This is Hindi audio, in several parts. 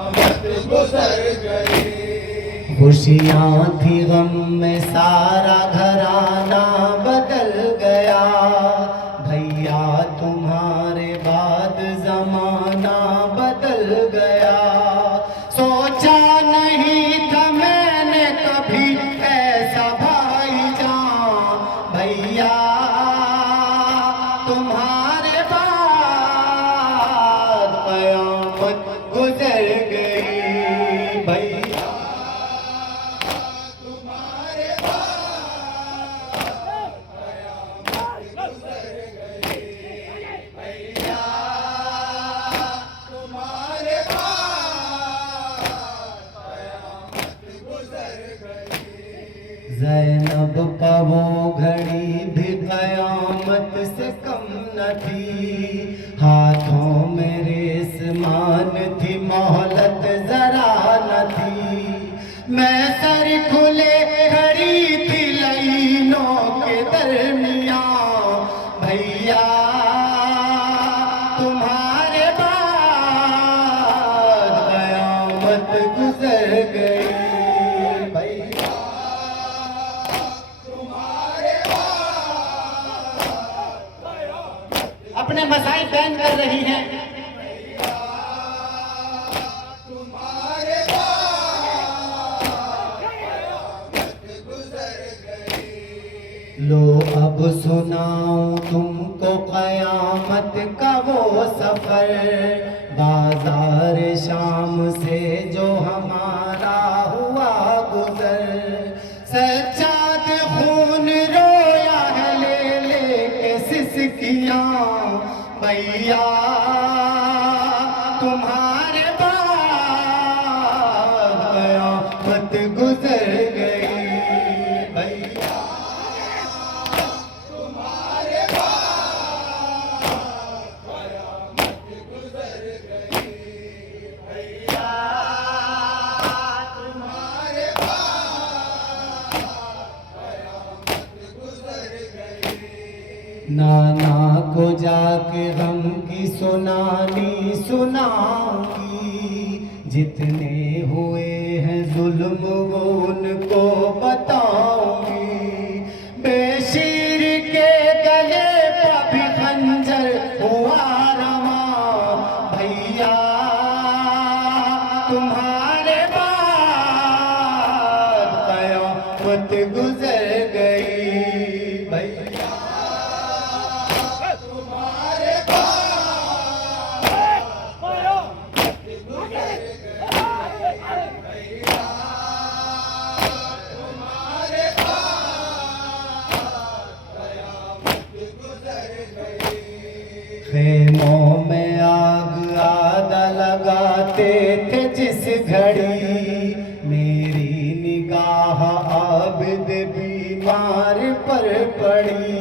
गुजर गई। खुशियाँ थी गम में सारा घराना बदल गया। भैया तुम्हारे बाद जमाना बदल गया। सोचा नहीं था मैंने कभी ऐसा भाईजान। भैया तुम्हारे बाद कयामत गुजर गई। भैया तुम्हारे बाद कयामत गुजर गई। भैया तुम्हारे बाद कयामत गुजर गई। ज़ैनब का वो घड़ी भी कयामत से कम न थी। हाथों में रेसमान थी, मोहलत जरा न थी। मैं सर खुले खड़ी थी लाइनों के दरमियां। भैया तुम्हारे बाद कयामत गुजर गई। भैया तुम्हारे अपने मसाइल बयान कर रही हैं। तुम्हारे बाद गुजर गई। लो अब सुनाऊं तुमको कयामत का वो सफर। बाजार शाम से जो हमारा हुआ गुजर। सच्चाद खून रोया है ले लेके सिसकियां। भैया तुम्हारे बाद कयामत गुजर गई। भैया तुम्हारे बाद कयामत गुजर गई। भैया तुम्हारे बाद कयामत गुजर गई। नाना को जाके गम की सुनाऊंगी। जितने हुए हैं जुल्म वो उनको बताऊंगी। बेशीर के गले पर भी खंजर हुआ रमा। भैया तुम्हारे बाद कयामत गुजर गई। भैया तुम्हारे बाद गुजर गई। भैया तुम्हारे बाद कयामत गुजर गई। खेमों में आग आधा लगाते थे जिस घड़ी। मेरी निगाह आबिद बीमार पर पड़ी।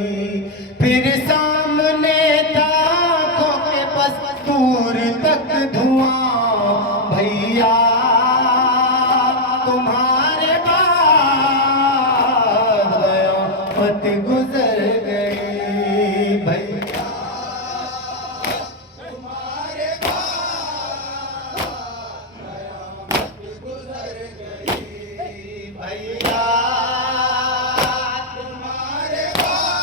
फिर सामने था आंखों के बस दूर तक धुआं। भैया तुम्हारे बाद कयामत गुजर गई। भैया तुम्हारे बाद कयामत गुजर गई। भैया तुम्हारे बाद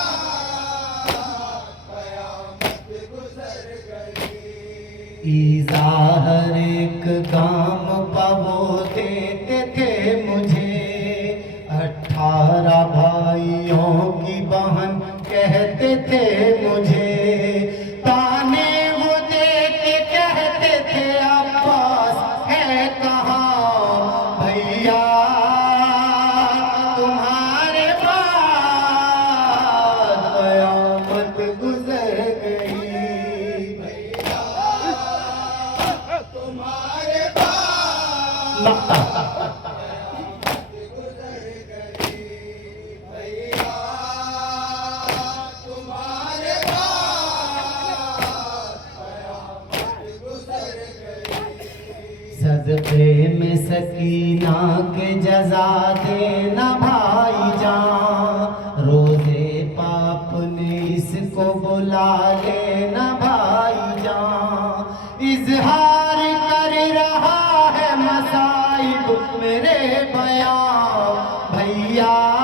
कयामत गुजर गई। ईज़ा हर एक काम पावो देते थे मुझे। 18 भाइयों की बहन कहते थे मुझे। ताने वो देके कहते थे अब्बास है कहाँ। भैया तुम्हारे बाद कयामत गुजर गई। भैया तुम्हारे बाद गुजर गई। भैया तुम्हारे बाद कयामत गुजर गई। सदक़े में सकीना के जज़ा देना भाईजान। रोज़े पाप ने इसको बुला लेना भाईजान। इज़हार कर रहा मेरे बयां भैया